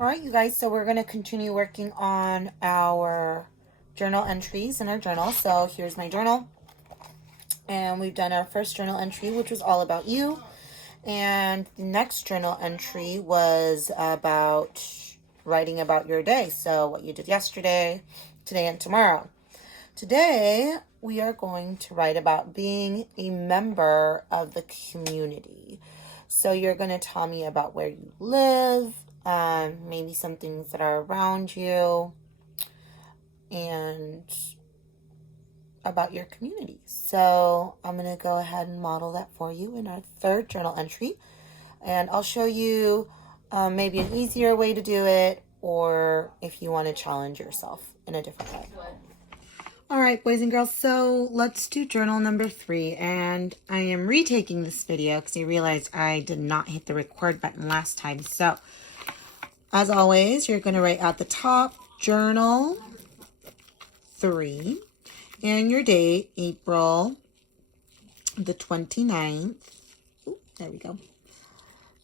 All right, you guys, so we're going to continue working on our journal entries in our journal. So here's my journal. And we've done our first journal entry, which was all about you. And the next journal entry was about writing about your day. So what you did yesterday, today, and tomorrow. Today, we are going to write about being a member of the community. So you're going to tell me about where you live, maybe some things that are around you, and about your community. So I'm going to go ahead and model that for you in our third journal entry. And I'll show you maybe an easier way to do it, or if you want to challenge yourself in a different way. All right, boys and girls, so let's do journal number 3. And I am retaking this video because I realized I did not hit the record button last time. So, as always, you're going to write at the top, journal 3, and your date, April the 29th. Ooh, there we go.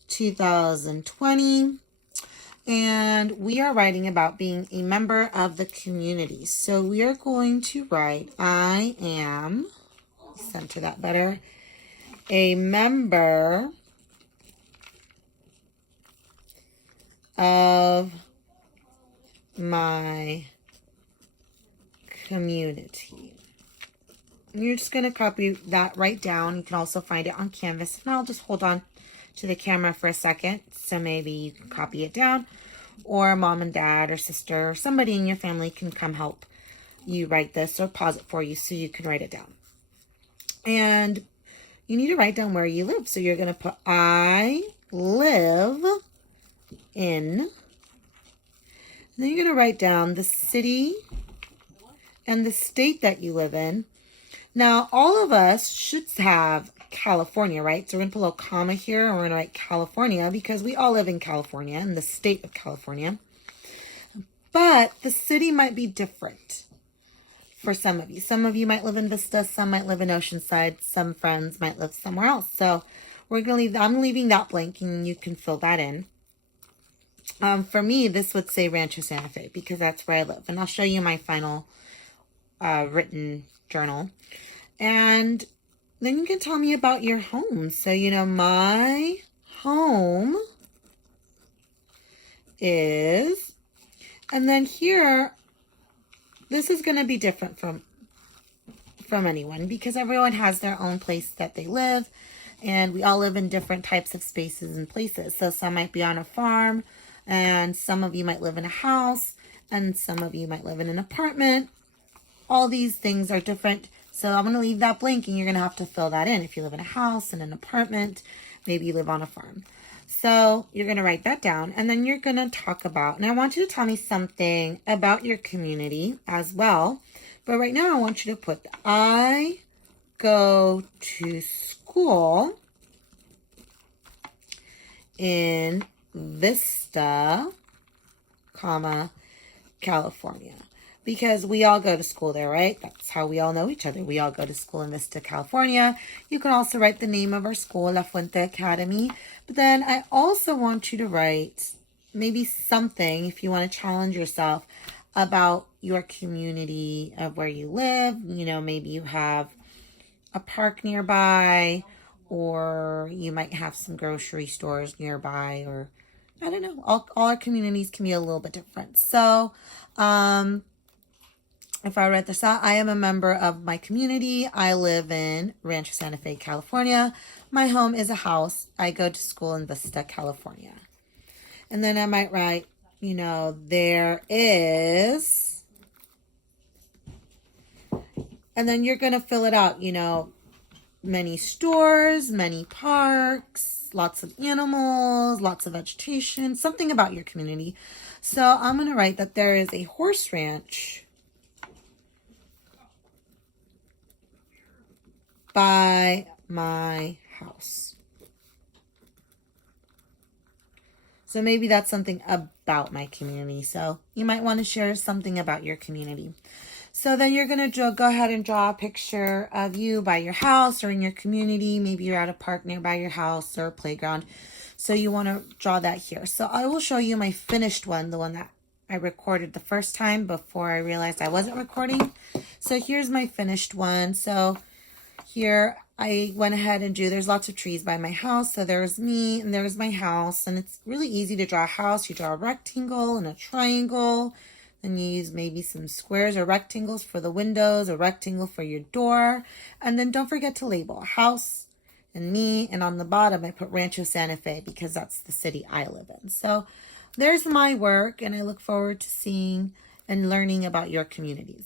2020. And we are writing about being a member of the community. So we are going to write, I am, center that better, a member of my community. And you're just going to copy that right down. You can also find it on Canvas. And I'll just hold on to the camera for a second, so maybe you can copy it down, or mom and dad or sister or somebody in your family can come help you write this, or pause it for you so you can write it down. And you need to write down where you live. So you're going to put I live in, and then you're going to write down the city and the state that you live in. Now, all of us should have California, right? So we're going to put a little comma here, and we're going to write California because we all live in California, in the state of California. But the city might be different for some of you. Some of you might live in Vista, some might live in Oceanside, some friends might live somewhere else. So we're going to leave, I'm leaving that blank, and you can fill that in. For me, this would say Rancho Santa Fe because that's where I live. And I'll show you my final written journal. And then you can tell me about your home. So, my home is, and then here, this is going to be different from anyone because everyone has their own place that they live, and we all live in different types of spaces and places. So some might be on a farm, and some of you might live in a house, and some of you might live in an apartment. All these things are different. So I'm going to leave that blank, and you're going to have to fill that in. If you live in a house, in an apartment, maybe you live on a farm. So you're going to write that down, and then you're going to talk about, and I want you to tell me something about your community as well. But right now I want you to put, I go to school in Vista, comma, California. Because we all go to school there, right? That's how we all know each other. We all go to school in Vista, California. You can also write the name of our school, La Fuente Academy. But then I also want you to write maybe something, if you want to challenge yourself, about your community of where you live. Maybe you have a park nearby, or you might have some grocery stores nearby, or I don't know. All our communities can be a little bit different. So, if I read this out, I am a member of my community. I live in Rancho Santa Fe, California. My home is a house. I go to school in Vista, California. And then I might write, there is, and then you're going to fill it out, many stores, many parks, lots of animals, lots of vegetation, something about your community. So I'm going to write that there is a horse ranch by my house. So maybe that's something about my community. So you might want to share something about your community. So then you're going to go ahead and draw a picture of you by your house or in your community. Maybe you're at a park nearby your house or a playground. So you want to draw that here. So I will show you my finished one, the one that I recorded the first time before I realized I wasn't recording. So here's my finished one. So here I went ahead and there's lots of trees by my house. So there's me and there's my house. And it's really easy to draw a house. You draw a rectangle and a triangle. Then you use maybe some squares or rectangles for the windows, a rectangle for your door. And then don't forget to label a house and me. And on the bottom, I put Rancho Santa Fe because that's the city I live in. So there's my work, and I look forward to seeing and learning about your communities.